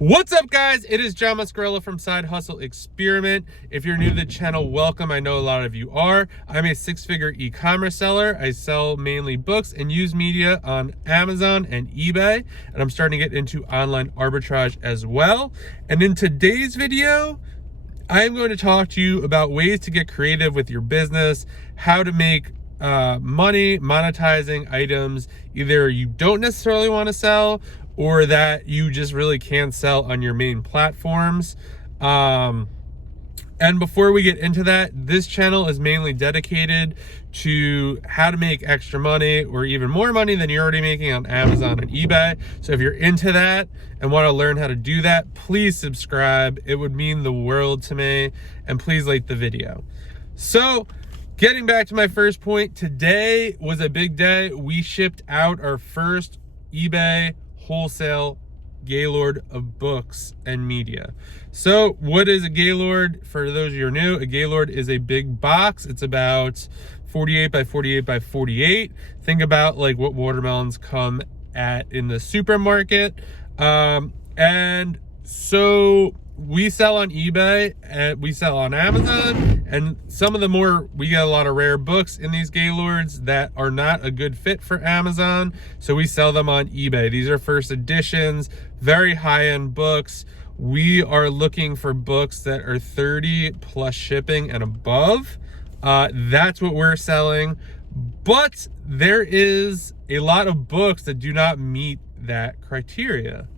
What's up, guys? It is John Muscarello from Side Hustle Experiment. If you're new to the channel, welcome. I know a lot of you are. I'm a six-figure e-commerce seller. I sell mainly books and used media on Amazon and eBay, and I'm starting to get into online arbitrage as well. And in today's video, I'm going to talk to you about ways to get creative with your business, how to make money monetizing items either you don't necessarily want to sell or that you just really can't sell on your main platforms. And before we get into that, this channel is mainly dedicated to how to make extra money or even more money than you're already making on Amazon and eBay. So if you're into that and want to learn how to do that, please subscribe. It would mean the world to me. And please like the video. So getting back to my first point, today was a big day. We shipped out our first eBay wholesale Gaylord of books and media. So what is a Gaylord? For those of you who are new, a Gaylord is a big box. It's about 48 by 48 by 48. Think about like what watermelons come at in the supermarket. And so we sell on eBay and we sell on Amazon, and we get a lot of rare books in these Gaylords that are not a good fit for Amazon, so we sell them on eBay. These are first editions, very high-end books. We are looking for books that are 30 plus shipping and above. That's what we're selling, but there is a lot of books that do not meet that criteria.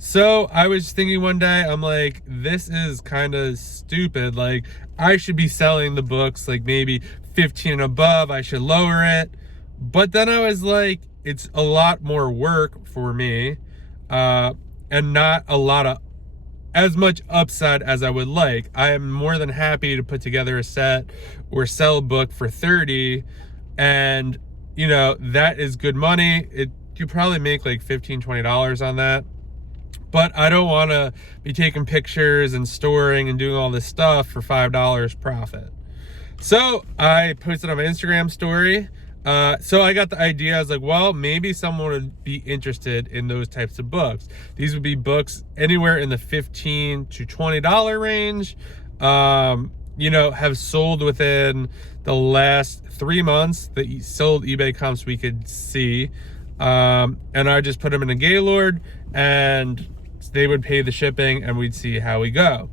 So I was thinking one day, I'm like, this is kind of stupid. Like, I should be selling the books like maybe 15 and above. I should lower it. But then I was like, it's a lot more work for me, and not a lot of as much upside as I would like. I am more than happy to put together a set or sell a book for 30, and you know, that is good money. You probably make like $15, $20 on that. But I don't want to be taking pictures and storing and doing all this stuff for $5 profit. So I posted on my Instagram story. So I got the idea. I was like, well, maybe someone would be interested in those types of books. These would be books anywhere in the $15 to $20 range. You know, have sold within the last 3 months that sold eBay comps we could see. And I just put them in a Gaylord and they would pay the shipping and we'd see how we go.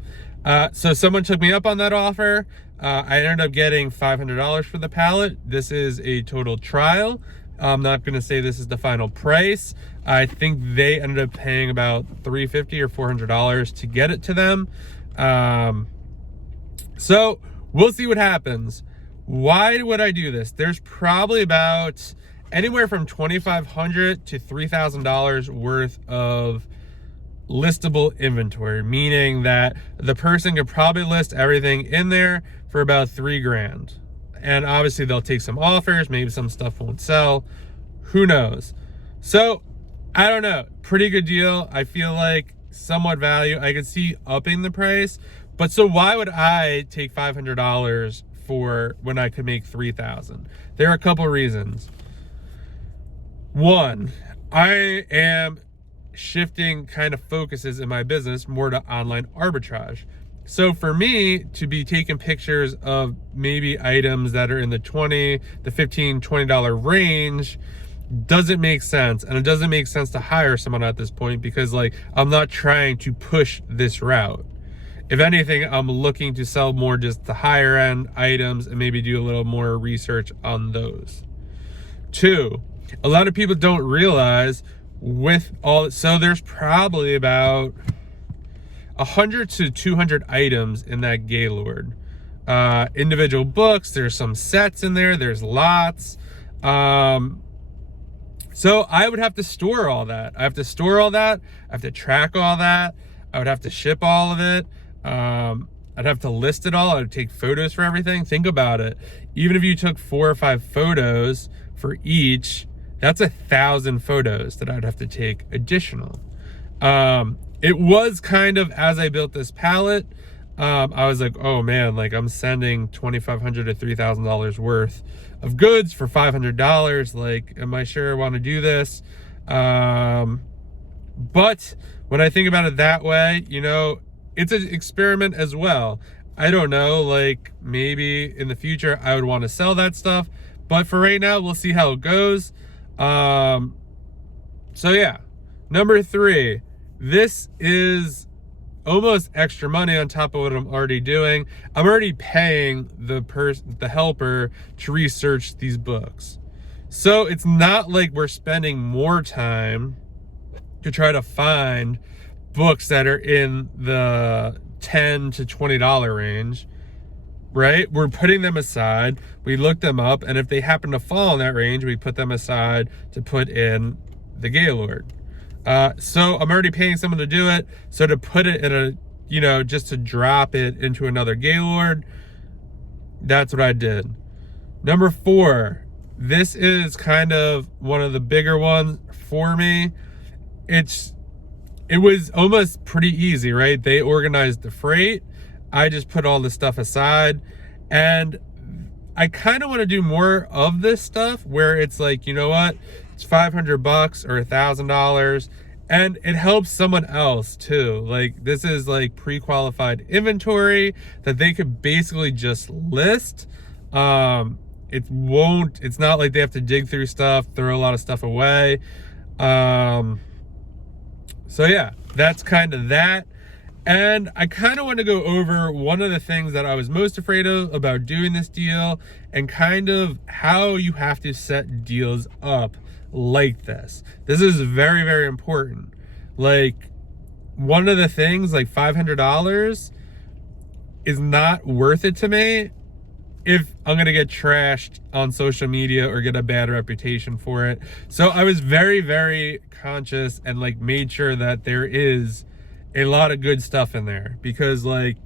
So someone took me up on that offer. I ended up getting $500 for the pallet. This is a total trial. I'm not going to say this is the final price. I think they ended up paying about $350 or $400 to get it to them. So we'll see what happens. Why would I do this? There's probably about anywhere from $2,500 to $3,000 worth of listable inventory, meaning that the person could probably list everything in there for about $3,000. And obviously they'll take some offers, maybe some stuff won't sell, who knows? So I don't know, pretty good deal. I feel like somewhat value. I could see upping the price, but so why would I take $500 for when I could make $3,000? There are a couple reasons. One, I am shifting kind of focuses in my business more to online arbitrage. So for me to be taking pictures of maybe items that are in the $15, $20 range doesn't make sense. And it doesn't make sense to hire someone at this point because like, I'm not trying to push this route. If anything, I'm looking to sell more just the higher end items and maybe do a little more research on those. Two, a lot of people don't realize so there's probably about 100 to 200 items in that Gaylord. Individual books, there's some sets in there, there's lots. So I would have to store all that. I have to store all that. I have to track all that. I would have to ship all of it. I'd have to list it all. I would take photos for everything. Think about it. Even if you took 4 or 5 photos for each, that's 1,000 photos that I'd have to take additional. It was kind of, as I built this pallet, I was like, oh man, like I'm sending $2,500 to $3,000 worth of goods for $500. Like, am I sure I want to do this? But when I think about it that way, you know, it's an experiment as well. I don't know, like maybe in the future I would want to sell that stuff, but for right now, we'll see how it goes. So yeah, number 3, this is almost extra money on top of what I'm already doing. I'm already paying the helper to research these books. So it's not like we're spending more time to try to find books that are in the $10 to $20 range, right? We're putting them aside. We look them up, and if they happen to fall in that range, we put them aside to put in the Gaylord. So I'm already paying someone to do it. So to put it in a, you know, just to drop it into another Gaylord, that's what I did. Number 4, this is kind of one of the bigger ones for me. It was almost pretty easy, right? They organized the freight. I just put all the stuff aside, and I kind of want to do more of this stuff where it's like, you know what? It's $500 or $1,000, and it helps someone else too. Like, this is like pre-qualified inventory that they could basically just list. It's not like they have to dig through stuff, throw a lot of stuff away. So yeah, that's kind of that. And I kind of want to go over one of the things that I was most afraid of about doing this deal, and kind of how you have to set deals up like this. This is very, very important. Like, one of the things, like $500 is not worth it to me if I'm gonna get trashed on social media or get a bad reputation for it. So I was very, very conscious and like made sure that there is a lot of good stuff in there, because like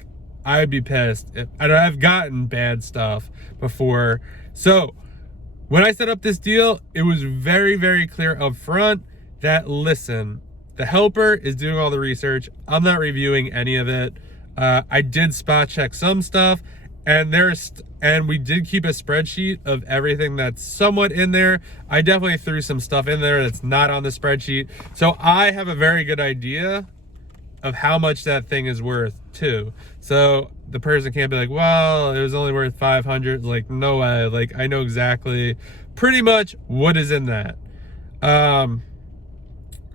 I'd be pissed if I've gotten bad stuff before. So when I set up this deal, it was very, very clear up front that, listen, the helper is doing all the research. I'm not reviewing any of it. I did spot check some stuff, and we did keep a spreadsheet of everything that's somewhat in there. I definitely threw some stuff in there that's not on the spreadsheet. So I have a very good idea of how much that thing is worth too. So the person can't be like, well, it was only worth 500. Like, no way. Like, I know exactly pretty much what is in that.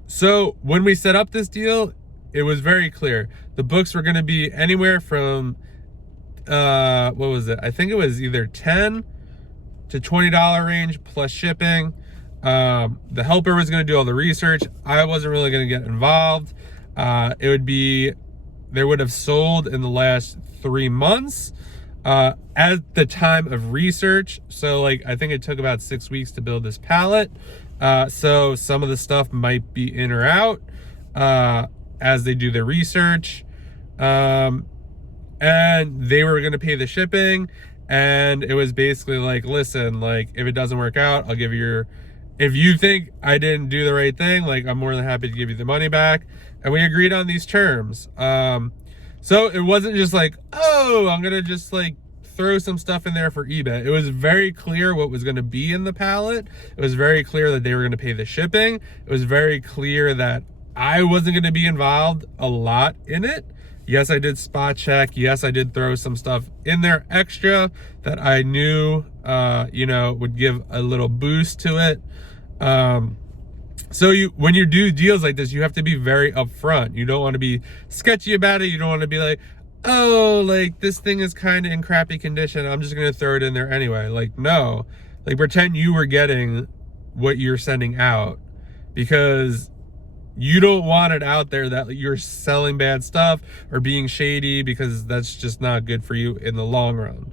So when we set up this deal, it was very clear. The books were going to be anywhere from, what was it? I think it was either $10 to $20 range plus shipping. The helper was going to do all the research. I wasn't really going to get involved. They would have sold in the last 3 months, at the time of research. So like, I think it took about 6 weeks to build this pallet. So some of the stuff might be in or out, as they do their research. And they were going to pay the shipping, and it was basically like, listen, like, if it doesn't work out, I'll give you if you think I didn't do the right thing, like, I'm more than happy to give you the money back. And we agreed on these terms. So it wasn't just like, oh, I'm going to just like throw some stuff in there for eBay. It was very clear what was going to be in the pallet. It was very clear that they were going to pay the shipping. It was very clear that I wasn't going to be involved a lot in it. Yes, I did spot check. Yes, I did throw some stuff in there extra that I knew, would give a little boost to it. So when you do deals like this, you have to be very upfront. You don't want to be sketchy about it. You don't want to be like, oh, like, this thing is kind of in crappy condition, I'm just going to throw it in there anyway. Like, no. Like, pretend you were getting what you're sending out, because you don't want it out there that you're selling bad stuff or being shady, because that's just not good for you in the long run.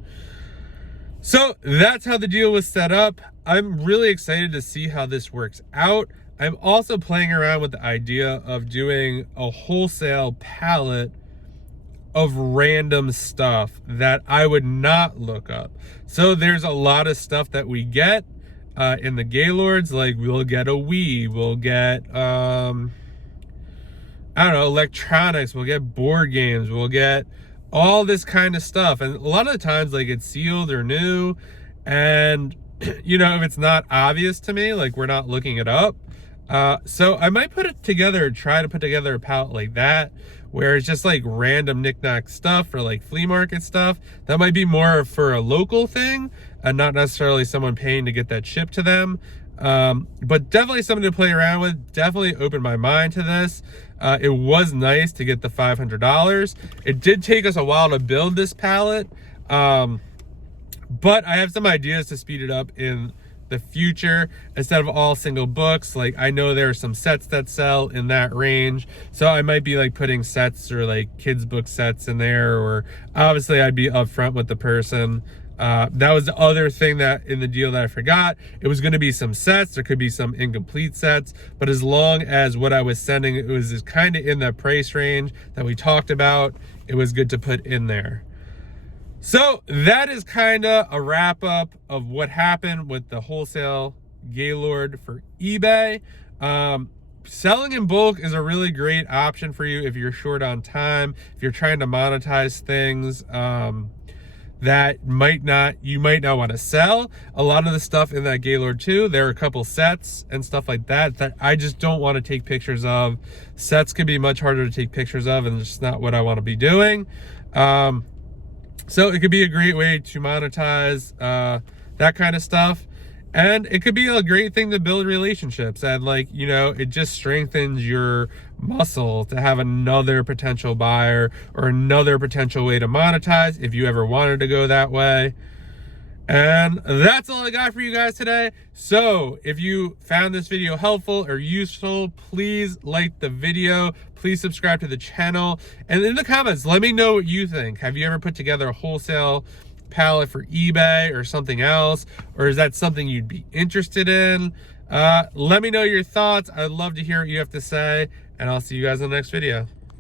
So that's how the deal was set up. I'm really excited to see how this works out. I'm also playing around with the idea of doing a wholesale pallet of random stuff that I would not look up. So there's a lot of stuff that we get in the Gaylords. Like, we'll get a Wii, we'll get I don't know, electronics, we'll get board games, we'll get all this kind of stuff. And a lot of the times, like, it's sealed or new, and if it's not obvious to me, like, we're not looking it up, So I might try to put together a pallet like that, where it's just like random knickknack stuff or like flea market stuff. That might be more for a local thing and not necessarily someone paying to get that shipped to them. But definitely something to play around with. Definitely opened my mind to this. It was nice to get the $500. It did take us a while to build this pallet, but I have some ideas to speed it up in the future. Instead of all single books, like I know there are some sets that sell in that range, so I might be like putting sets or like kids book sets in there, or obviously I'd be upfront with the person. That was the other thing that in the deal that I forgot. It was going to be some sets. There could be some incomplete sets, but as long as what I was sending, it was kind of in the price range that we talked about, it was good to put in there. So that is kind of a wrap up of what happened with the wholesale Gaylord for eBay. Selling in bulk is a really great option for you if you're short on time, if you're trying to monetize things that you might not want to sell. A lot of the stuff in that Gaylord too, there are a couple sets and stuff like that that I just don't want to take pictures of. Sets can be much harder to take pictures of, and it's just not what I want to be doing. So it could be a great way to monetize that kind of stuff. And it could be a great thing to build relationships, and like, you know, it just strengthens your muscle to have another potential buyer or another potential way to monetize if you ever wanted to go that way. And that's all I got for you guys today. So if you found this video helpful or useful, please like the video, please subscribe to the channel, and in the comments, let me know what you think. Have you ever put together a wholesale pallet for eBay or something else, or is that something you'd be interested in? Let me know your thoughts. I'd love to hear what you have to say, and I'll see you guys in the next video.